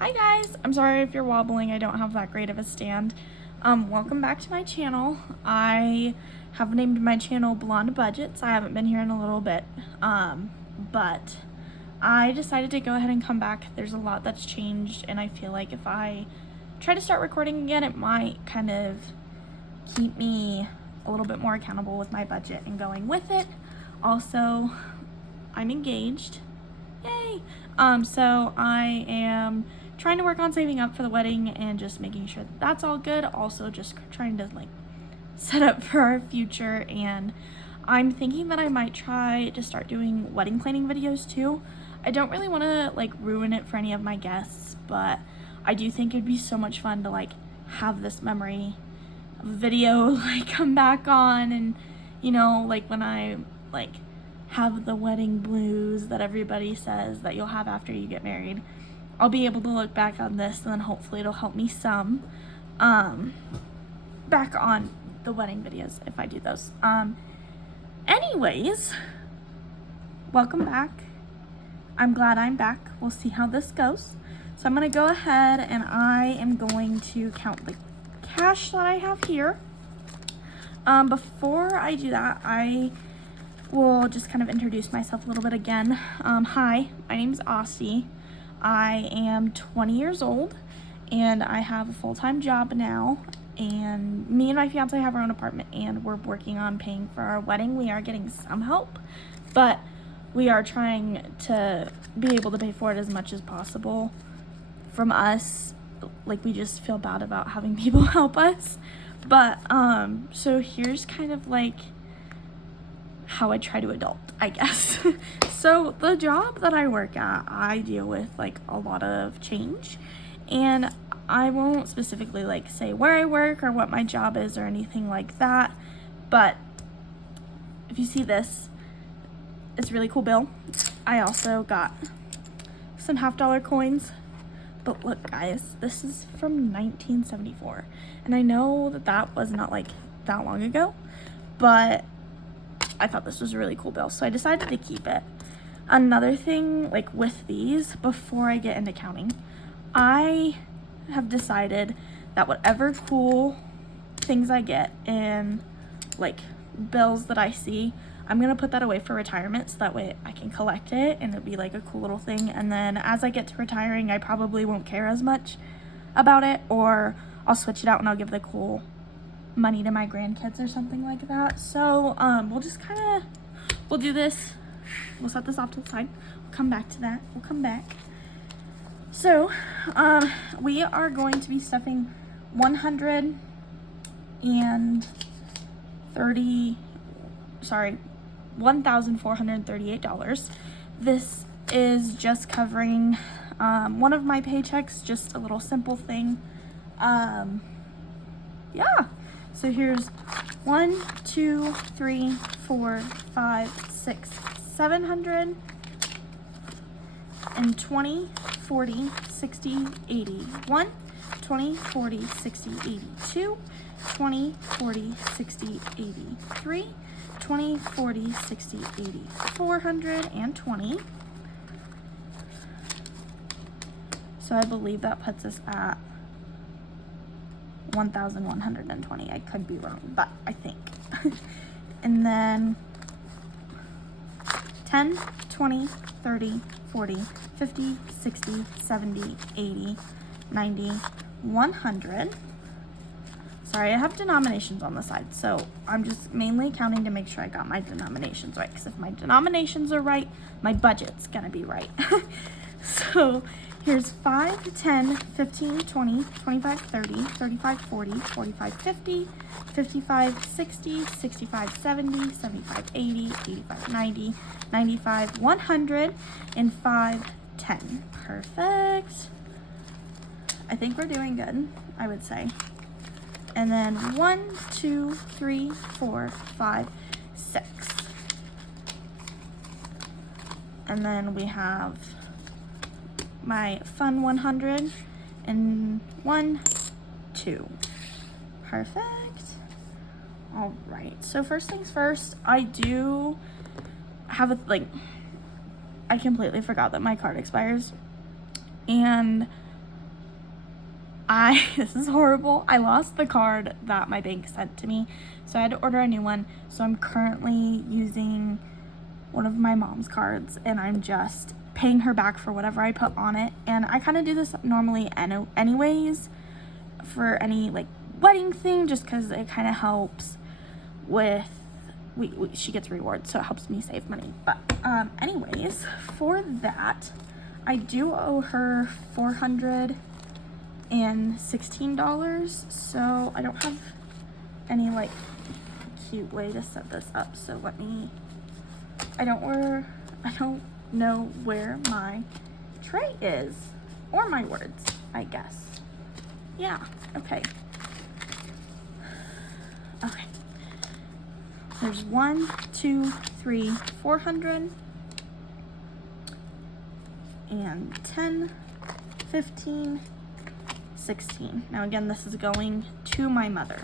Hi guys, I'm sorry if you're wobbling, I don't have that great of a stand. Welcome back to my channel. I have named my channel Blonde Budgets. I haven't been here in a little bit, but I decided to go ahead and come back. There's a lot that's changed, and I feel like if I try to start recording again, it might kind of keep me a little bit more accountable with my budget and going with it. Also, I'm engaged. Yay! So I am trying to work on saving up for the wedding and just making sure that that's all good. Also just trying to set up for our future, and I'm thinking that I might try to start doing wedding planning videos too. I don't really want to ruin it for any of my guests, but I do think it'd be so much fun to have this memory of a video come back on, and when I have the wedding blues that everybody says that you'll have after you get married, I'll be able to look back on this, and then hopefully it'll help me some back on the wedding videos if I do those. Anyways, welcome back. I'm glad I'm back. We'll see how this goes. So I'm gonna go ahead and I am going to count the cash that I have here. Before I do that, I will just kind of introduce myself a little bit again. Hi, my name's Aussie. I am 20 years old, and I have a full-time job now, and me and my fiance have our own apartment, and we're working on paying for our wedding. We are getting some help, but we are trying to be able to pay for it as much as possible from us. We just feel bad about having people help us. But so here's kind of how I try to adult, I guess. So the job that I work at, I deal with a lot of change, and I won't specifically say where I work or what my job is or anything like that, but if you see this, it's a really cool bill. I also got some $50 coins, but look guys, this is from 1974, and I know that was not that long ago, but I thought this was a really cool bill, so I decided to keep it. Another thing, with these, before I get into counting, I have decided that whatever cool things I get in, bills that I see, I'm gonna put that away for retirement, so that way I can collect it, and it'll be a cool little thing, and then as I get to retiring, I probably won't care as much about it, or I'll switch it out and I'll give the cool money to my grandkids or something like that. So we'll just we'll do this, we'll set this off to the side, we'll come back to that, we'll come back. So we are going to be stuffing $1,438. This is just covering one of my paychecks, just a little simple thing. Yeah. So here's 1, 2, 3, 4, 5, 6, 700 and 20, 40, 60, 80. 1, 20, 40, 60, 82, 20, 40, 60, 83, 20, 40, 60, 80, 420. So I believe that puts us at 1,120. I could be wrong, but I think. And then 10, 20, 30, 40, 50, 60, 70, 80, 90, 100. Sorry, I have denominations on the side, so I'm just mainly counting to make sure I got my denominations right, because if my denominations are right, my budget's gonna be right. So here's 5, 10, 15, 20, 25, 30, 35, 40, 45, 50, 55, 60, 65, 70, 75, 80, 85, 90, 95, 100, and 5, 10. Perfect. I think we're doing good, I would say. And then 1, 2, 3, 4, 5, 6. And then we have my fun 100 and 1, 2. Perfect. All right, so first things first, I do have I completely forgot that my card expires, and this is horrible. I lost the card that my bank sent to me, so I had to order a new one. So I'm currently using one of my mom's cards, and I'm just paying her back for whatever I put on it. And I kind of do this normally anyways for any like wedding thing, just because it kind of helps with she gets rewards, so it helps me save money. But anyways, for that I do owe her $416, so I don't have any like cute way to set this up. So I don't know where my tray is, or my words, I guess. Yeah, okay. Okay. There's 1, 2, 3, 400, and 10, 15, 16. Now again, this is going to my mother.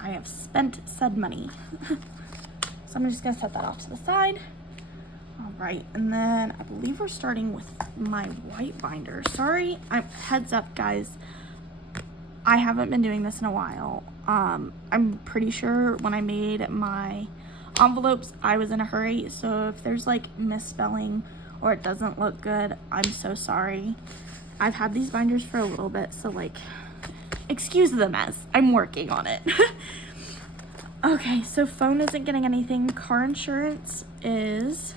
I have spent said money. So I'm just gonna set that off to the side. All right, and then I believe we're starting with my white binder. Sorry, heads up guys, I haven't been doing this in a while. I'm pretty sure when I made my envelopes, I was in a hurry. So if there's like misspelling or it doesn't look good, I'm so sorry. I've had these binders for a little bit, so like, excuse the mess. I'm working on it. Okay, so phone isn't getting anything. Car insurance is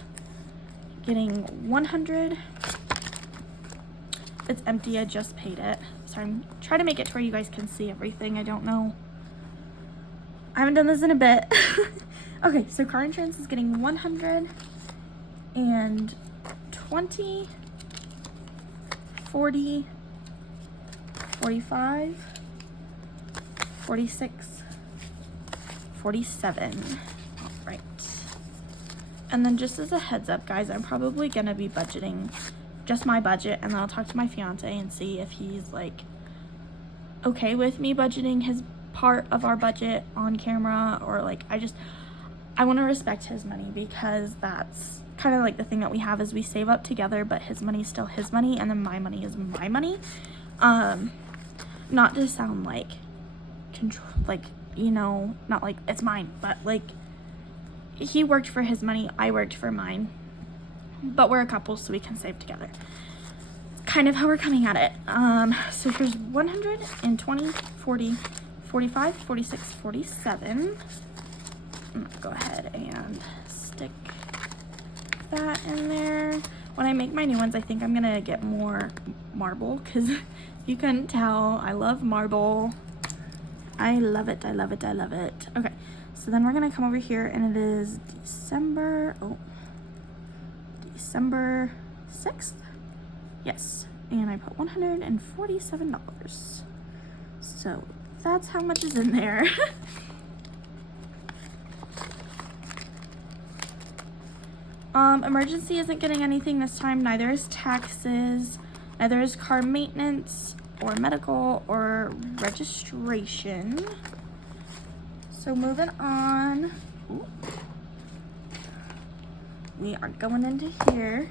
getting 100. It's empty, I just paid it. So I'm trying to make it to where you guys can see everything. I don't know. I haven't done this in a bit. Okay, so car insurance is getting 120, 40, 45, 46, 47. All right. And then just as a heads up, guys, I'm probably gonna be budgeting just my budget, and then I'll talk to my fiance and see if he's like okay with me budgeting his part of our budget on camera, or like I want to respect his money, because that's kind of like the thing that we have is we save up together, but his money is still his money, and then my money is my money. Not to sound like like, you know, not like it's mine, but like he worked for his money, I worked for mine, but we're a couple, so we can save together. It's kind of how we're coming at it. So here's 120, 40, 45, 46, 47. I'm gonna go ahead and stick that in there. When I make my new ones, I think I'm gonna get more marble, because you couldn't tell, I love marble. I love it, I love it, I love it. Okay, so then we're gonna come over here, and it is December 6th? Yes, and I put $147. So that's how much is in there. Emergency isn't getting anything this time. Neither is taxes, neither is car maintenance or medical or registration. So moving on. Ooh. We are going into here.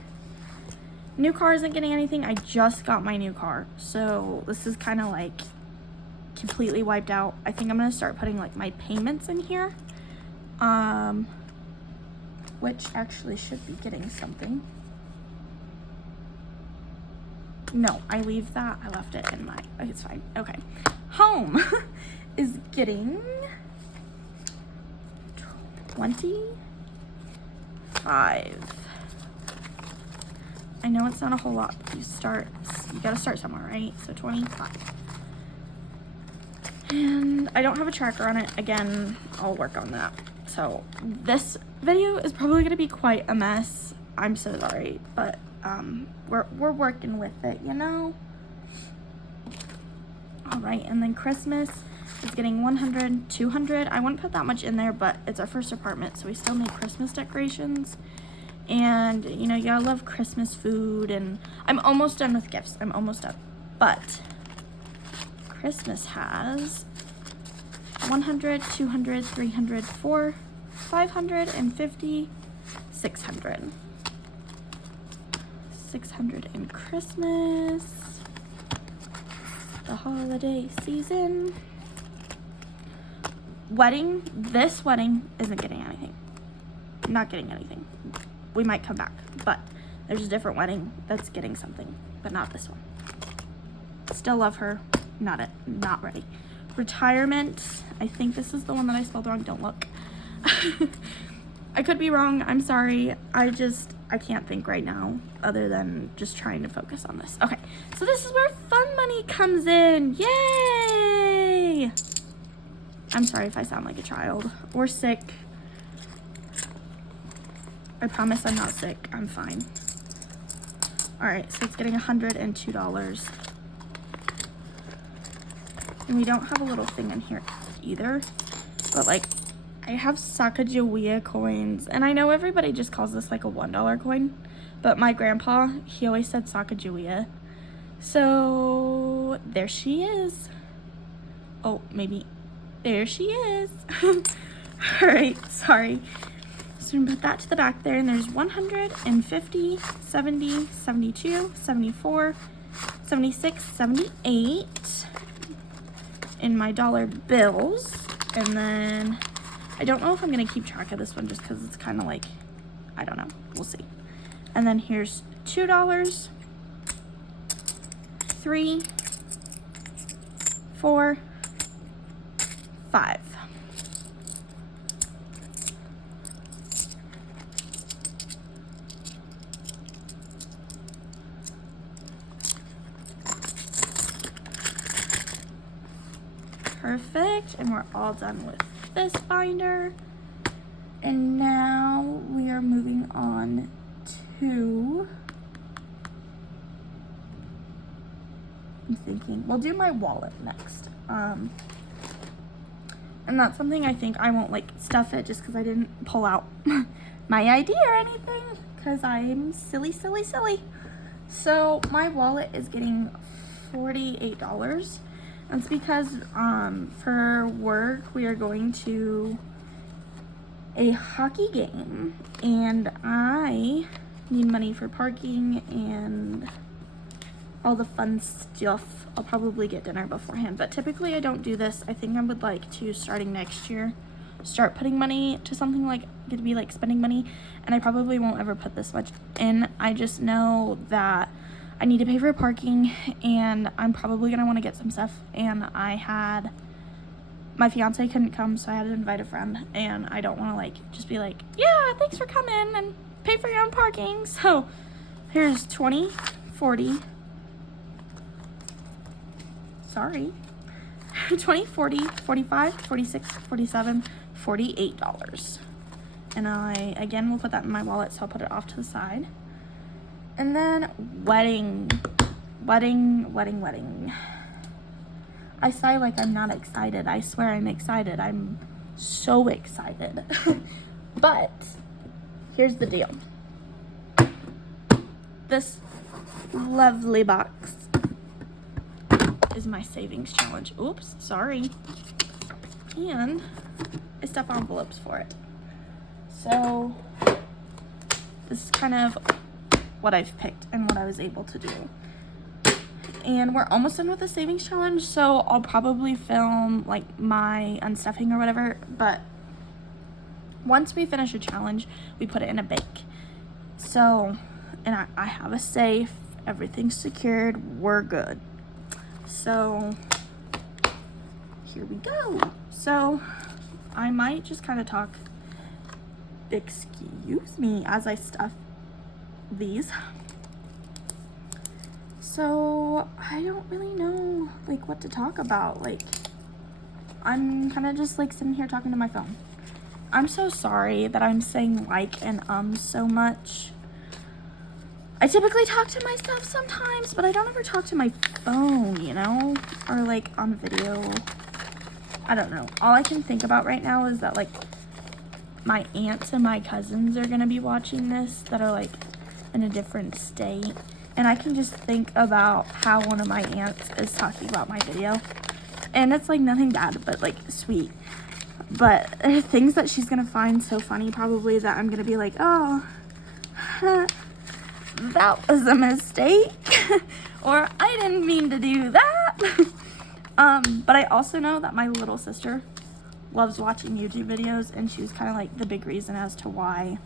New car isn't getting anything. I just got my new car, so this is kind of like completely wiped out. I think I'm gonna start putting like my payments in here, which actually should be getting something. No, I leave that. I left it in my, it's fine. Okay. Home is getting 25. I know it's not a whole lot, but you gotta start somewhere, right? So 25. And I don't have a tracker on it. Again, I'll work on that. So this video is probably gonna be quite a mess. I'm so sorry, but we're working with it, you know? All right, and then Christmas is getting 100, 200. I wouldn't put that much in there, but it's our first apartment, so we still need Christmas decorations. And, you know, you gotta love Christmas food, and I'm almost done with gifts. I'm almost done. But Christmas has 100, 200, 300, 400, 550, 600. 600 in Christmas. the holiday season. Wedding, this wedding isn't getting anything. Not getting anything. We might come back, but there's a different wedding that's getting something, but not this one. Still love her. Not ready. Retirement, I think this is the one that I spelled wrong. Don't look. I could be wrong. I'm sorry. I can't think right now other than just trying to focus on this. Okay, so this is where fun money comes in. Yay! I'm sorry if I sound like a child or sick. I promise I'm not sick. I'm fine. All right, so it's getting $102. And we don't have a little thing in here either, but like I have Sacagawea coins, and I know everybody just calls this like a $1 coin, but my grandpa, he always said Sacagawea. So there she is. Oh, maybe there she is. All right, sorry. So I'm gonna put that to the back there, and there's 150, 70, 72, 74, 76, 78 in my dollar bills. And then I don't know if I'm gonna keep track of this one just because it's kind of like, I don't know, we'll see. And then here's $2, 3, 4, 5. Perfect, and we're all done with this binder. And now we are moving on to, I'm thinking, we'll do my wallet next. And that's something I think I won't like stuff it just because I didn't pull out my ID or anything because I'm silly. So my wallet is getting $48. That's because for work we are going to a hockey game, and I need money for parking and all the fun stuff. I'll probably get dinner beforehand, but typically I don't do this. I think I would like to, starting next year, start putting money to something like, it could be like spending money, and I probably won't ever put this much in. I just know that I need to pay for parking, and I'm probably gonna want to get some stuff, and my fiance couldn't come, so I had to invite a friend, and I don't want to like just be like, yeah, thanks for coming and pay for your own parking. So here's 20, 40, sorry, 20, 40, 45, 46, 47, $48. And I again will put that in my wallet, so I'll put it off to the side. And then wedding. I sigh like I'm not excited. I swear I'm excited. I'm so excited. But here's the deal. This lovely box is my savings challenge. Oops, sorry. And I stuff envelopes for it. So this is kind of what I've picked and what I was able to do. And we're almost done with the savings challenge, so I'll probably film like my unstuffing or whatever, but once we finish a challenge, we put it in a bank. So, and I have a safe, everything's secured, we're good. So, here we go. So, I might just kind of talk, excuse me, as I stuff these. So I don't really know like what to talk about. Like I'm kind of just like sitting here talking to my phone. I'm so sorry that I'm saying like and so much. I typically talk to myself sometimes, but I don't ever talk to my phone, you know, or like on video. I don't know. All I can think about right now is that like my aunts and my cousins are gonna be watching this that are like in a different state, and I can just think about how one of my aunts is talking about my video, and it's like nothing bad but like sweet, but things that she's gonna find so funny probably that I'm gonna be like, oh, that was a mistake or I didn't mean to do that. But I also know that my little sister loves watching YouTube videos, and she was kind of like the big reason as to why.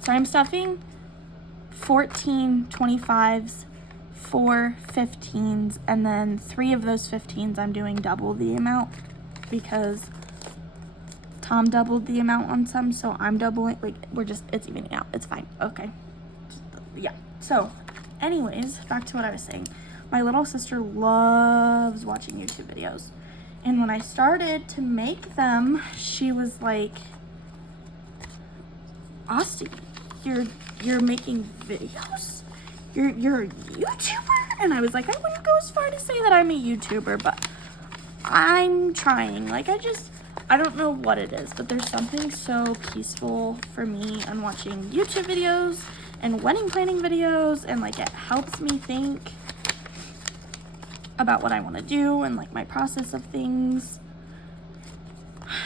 So I'm stuffing 14 25s, 4 15s, and then 3 of those 15s I'm doing double the amount because Tom doubled the amount on some, so I'm doubling. Like, it's evening out. It's fine. Okay. Yeah. So, anyways, back to what I was saying. My little sister loves watching YouTube videos. And when I started to make them, she was like, Austin, you're making videos? You're a YouTuber? And I was like, I wouldn't go as far to say that I'm a YouTuber, but I'm trying. Like, I don't know what it is, but there's something so peaceful for me on watching YouTube videos and wedding planning videos, and like it helps me think about what I want to do and like my process of things.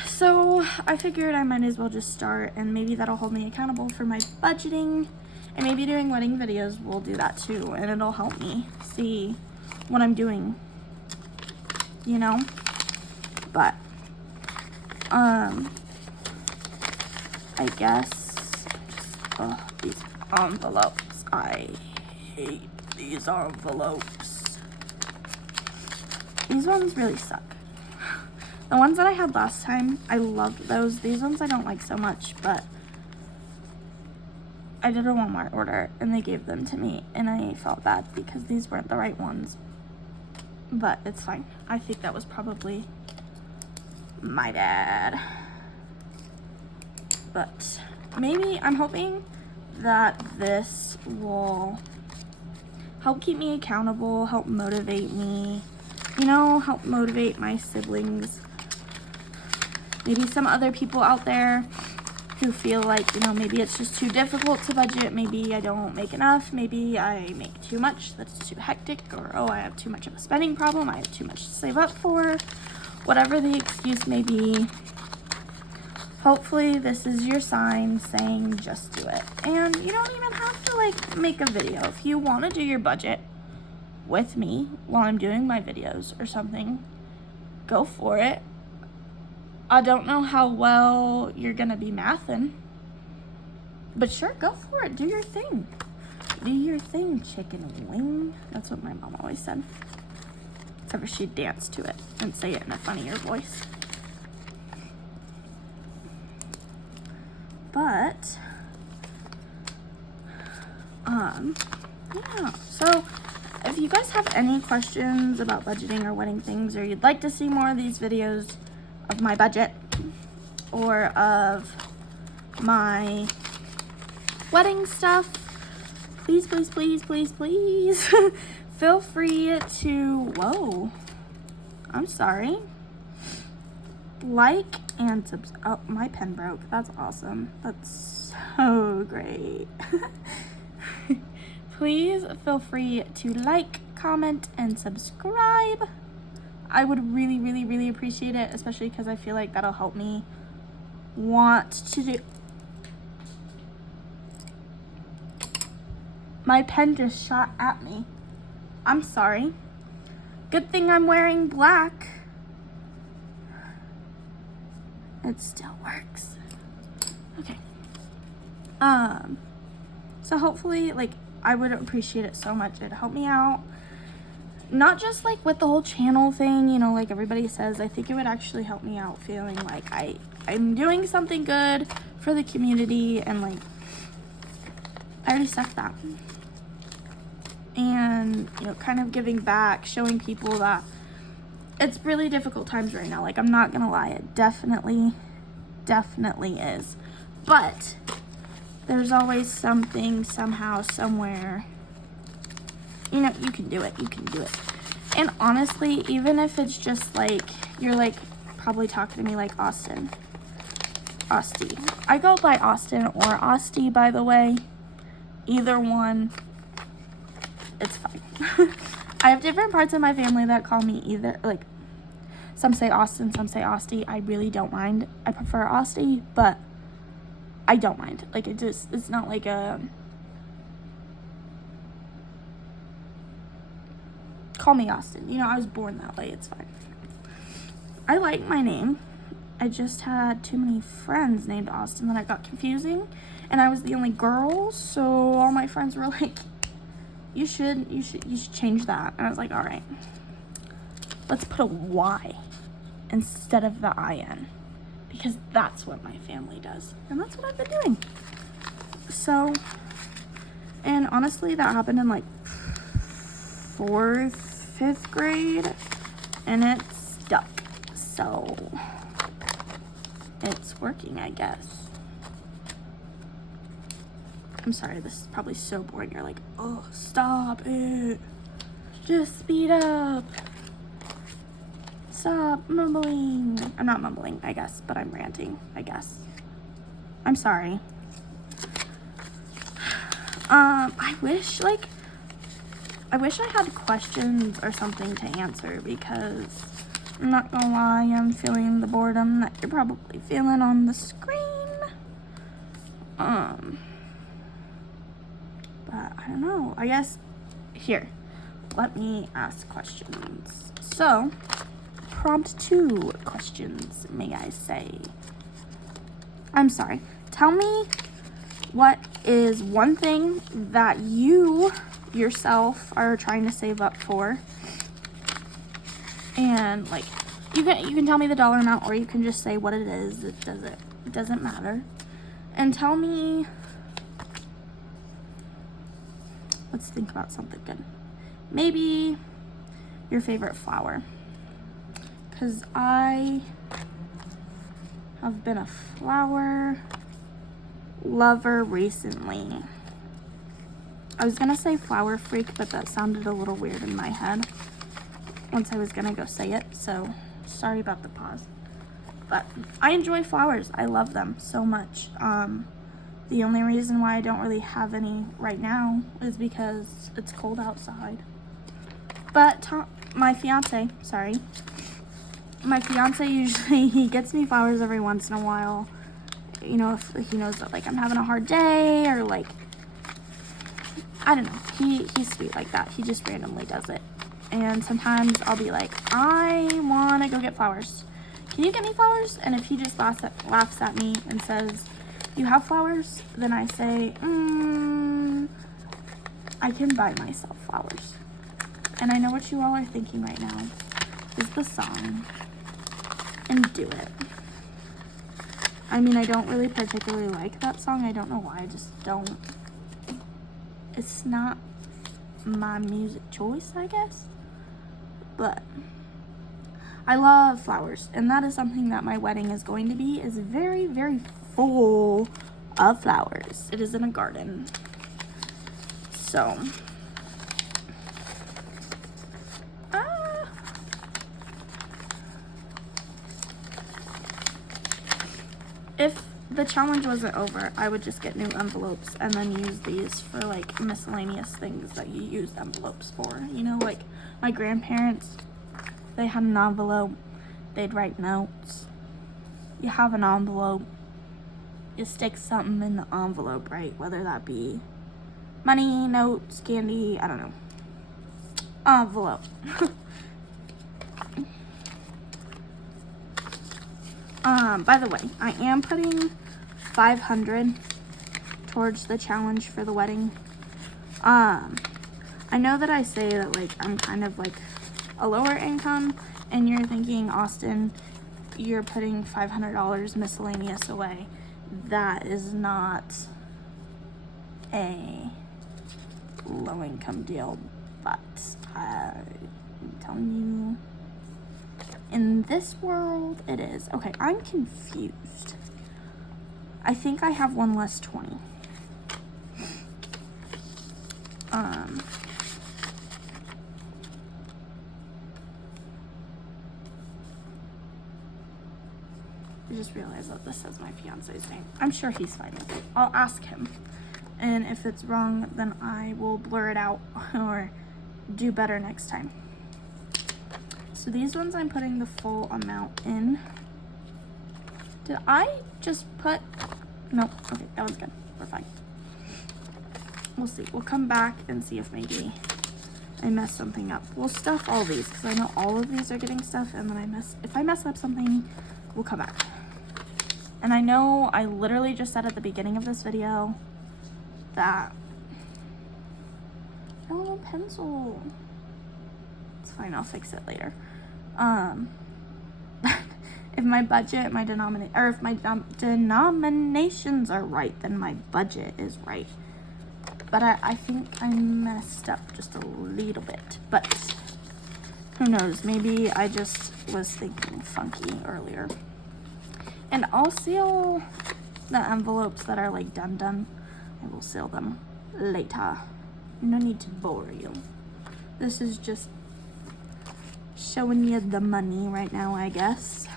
So I figured I might as well just start, and maybe that'll hold me accountable for my budgeting, and maybe doing wedding videos will do that too, and it'll help me see what I'm doing, you know? But I guess these envelopes. I hate these envelopes. These ones really suck. The ones that I had last time, I loved those. These ones I don't like so much, but I did a Walmart order and they gave them to me, and I felt bad because these weren't the right ones. But it's fine. I think that was probably my bad. But maybe I'm hoping that this will help keep me accountable, help motivate me, you know, help motivate my siblings. Maybe some other people out there who feel like, you know, maybe it's just too difficult to budget. Maybe I don't make enough. Maybe I make too much that's too hectic, or, oh, I have too much of a spending problem. I have too much to save up for. Whatever the excuse may be, hopefully this is your sign saying just do it. And you don't even have to like make a video. If you want to do your budget with me while I'm doing my videos or something, go for it. I don't know how well you're gonna be mathing, but sure, go for it. Do your thing. Do your thing, chicken wing. That's what my mom always said. Except for she'd dance to it and say it in a funnier voice. But, yeah. So, if you guys have any questions about budgeting or wedding things, or you'd like to see more of these videos of my budget or of my wedding stuff, please, please, please, please, please feel free to, whoa, I'm sorry, like and oh, my pen broke. That's awesome. That's so great. Please feel free to like, comment, and subscribe. I would really, really, really appreciate it, especially because I feel like that'll help me want to do. My pen just shot at me. I'm sorry. Good thing I'm wearing black. It still works. Okay. So hopefully, like, I would appreciate it so much. It'd help me out. Not just like with the whole channel thing, you know, like everybody says. I think it would actually help me out feeling like I'm doing something good for the community, and like I already stuffed that. And, you know, kind of giving back, showing people that it's really difficult times right now. Like, I'm not gonna lie, it definitely is. But there's always something, somehow, somewhere. You know, you can do it. You can do it. And honestly, even if it's just like, you're like probably talking to me like Austin. Austie. I go by Austin or Austie, by the way. Either one, it's fine. I have different parts of my family that call me either, like, some say Austin, some say Austie. I really don't mind. I prefer Austie, but I don't mind. Like, it's not like a call me Austin. You know, I was born that way. It's fine. I like my name. I just had too many friends named Austin that it got confusing. And I was the only girl, so all my friends were like, you should change that. And I was like, all right, let's put a Y instead of the IN, because that's what my family does. And that's what I've been doing. So, and honestly, that happened in like 4th, 5th grade, and it stuck. So, it's working, I guess. I'm sorry, this is probably so boring. You're like, oh, stop it. Just speed up. Stop mumbling. I'm not mumbling, I guess, but I'm ranting, I guess. I'm sorry. I wish I had questions or something to answer, because I'm not gonna lie, I'm feeling the boredom that you're probably feeling on the screen. But I don't know, I guess, here, let me ask questions. So, prompt 2 questions, may I say. I'm sorry, tell me what is one thing that you yourself are trying to save up for, and like, you can tell me the dollar amount, or you can just say what it is. It doesn't matter. And tell me, let's think about something good. Maybe your favorite flower, because I have been a flower lover recently. I was gonna say flower freak, but that sounded a little weird in my head once I was gonna go say it, so sorry about the pause. But I enjoy flowers. I love them so much. The only reason why I don't really have any right now is because it's cold outside. But my fiance usually, he gets me flowers every once in a while. You know, if he knows that like I'm having a hard day, or like, I don't know, he's sweet like that. He just randomly does it. And sometimes I'll be like, I want to go get flowers. Can you get me flowers? And if he just laughs at me and says, you have flowers? Then I say, I can buy myself flowers. And I know what you all are thinking right now is the song, and do it. I mean, I don't really particularly like that song. I don't know why, I just don't. It's not my music choice, I guess. But I love flowers, and that is something that my wedding is going to be, is very, very full of flowers. It is in a garden. So, if the challenge wasn't over, I would just get new envelopes and then use these for like miscellaneous things that you use envelopes for. You know, like my grandparents, they had an envelope, they'd write notes. You have an envelope, you stick something in the envelope, right? Whether that be money, notes, candy, I don't know. Envelope. By the way, I am putting $500 towards the challenge for the wedding. I know that I say that like I'm kind of like a lower income, and you're thinking, Austin, you're putting $500 miscellaneous away. That is not a low income deal, but I'm telling you, in this world, it is. Okay, I'm confused. I think I have one less 20. I just realized that this says my fiance's name. I'm sure he's fine with it. I'll ask him. And if it's wrong, then I will blur it out or do better next time. So these ones I'm putting the full amount in. Did I just put, no, okay, that one's good, we're fine. We'll see, we'll come back and see if maybe I messed something up. We'll stuff all these because I know all of these are getting stuffed, and then if I mess up something, we'll come back. And I know I literally just said at the beginning of this video that a little pencil. It's fine, I'll fix it later. If my budget, if my denominations are right, then my budget is right. But I think I messed up just a little bit. But who knows? Maybe I just was thinking funky earlier. And I'll seal the envelopes that are like done. I will seal them later. No need to bore you. This is just showing you the money right now, I guess.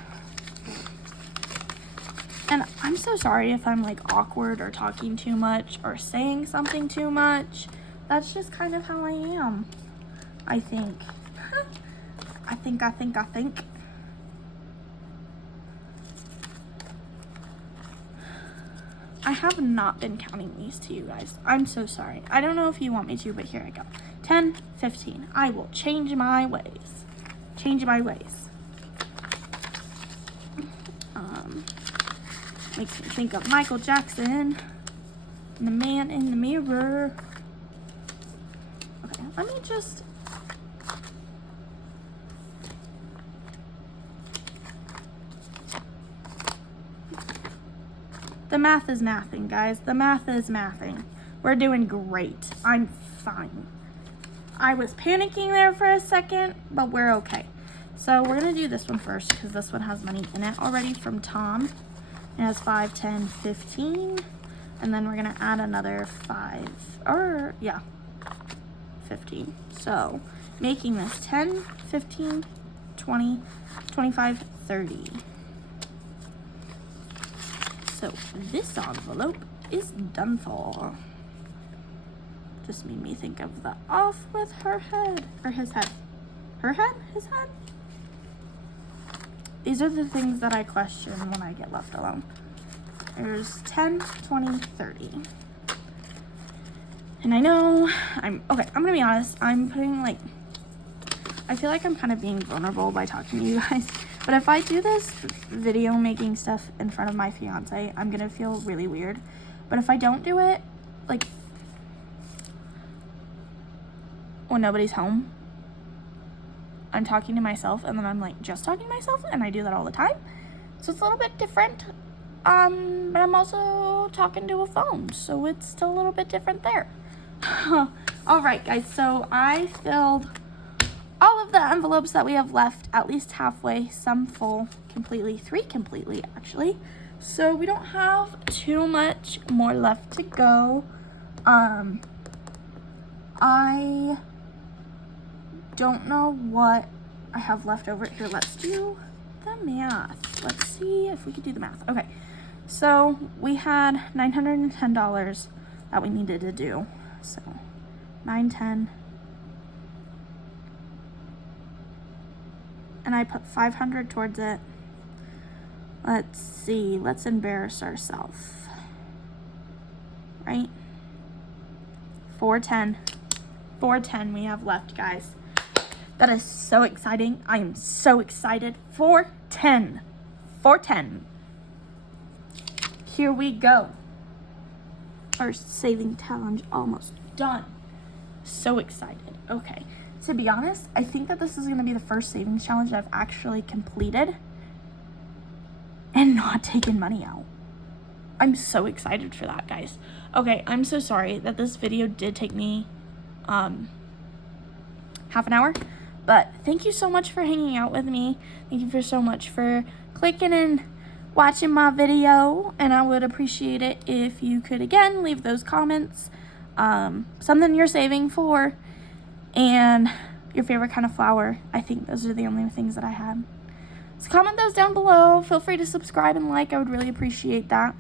And I'm so sorry if I'm like awkward or talking too much or saying something too much. That's just kind of how I am, I think. I think. I have not been counting these to you guys. I'm so sorry. I don't know if you want me to, but here I go. 10, 15. I will change my ways. Makes me think of Michael Jackson and the man in the mirror. Okay, let me just... The math is mathing, guys. The math is mathing. We're doing great. I'm fine. I was panicking there for a second, but we're okay. So we're going to do this one first because this one has money in it already from Tom. It has 5, 10, 15. And then we're going to add another 15. So making this 10, 15, 20, 25, 30. So this envelope is done for. Just made me think of the off with her head, or his head. Her head? His head? These are the things that I question when I get left alone. There's 10, 20, 30. And I know, I'm gonna be honest, I'm putting like, I feel like I'm kind of being vulnerable by talking to you guys. But if I do this video making stuff in front of my fiance, I'm gonna feel really weird. But if I don't do it, like, when nobody's home, I'm talking to myself, and then I'm like just talking to myself, and I do that all the time. So it's a little bit different. But I'm also talking to a phone, so it's still a little bit different there. All right, guys, so I filled all of the envelopes that we have left, at least halfway, some full completely, 3 completely actually. So we don't have too much more left to go. I don't know what I have left over here. Let's do the math. Let's see if we could do the math. Okay, so we had $910 that we needed to do. So 910. And I put 500 towards it. Let's see, let's embarrass ourselves. Right? 410 we have left, guys. That is so exciting. I am so excited. 410. Here we go. Our saving challenge almost done. So excited. Okay. To be honest, I think that this is going to be the first savings challenge that I've actually completed and not taken money out. I'm so excited for that, guys. Okay, I'm so sorry that this video did take me half an hour. But thank you so much for hanging out with me. Thank you so much for clicking and watching my video. And I would appreciate it if you could, again, leave those comments. Something you're saving for. And your favorite kind of flower. I think those are the only things that I had. So comment those down below. Feel free to subscribe and like. I would really appreciate that.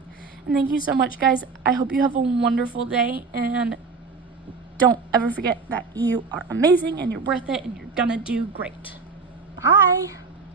And thank you so much, guys. I hope you have a wonderful day. And don't ever forget that you are amazing and you're worth it and you're gonna do great. Bye.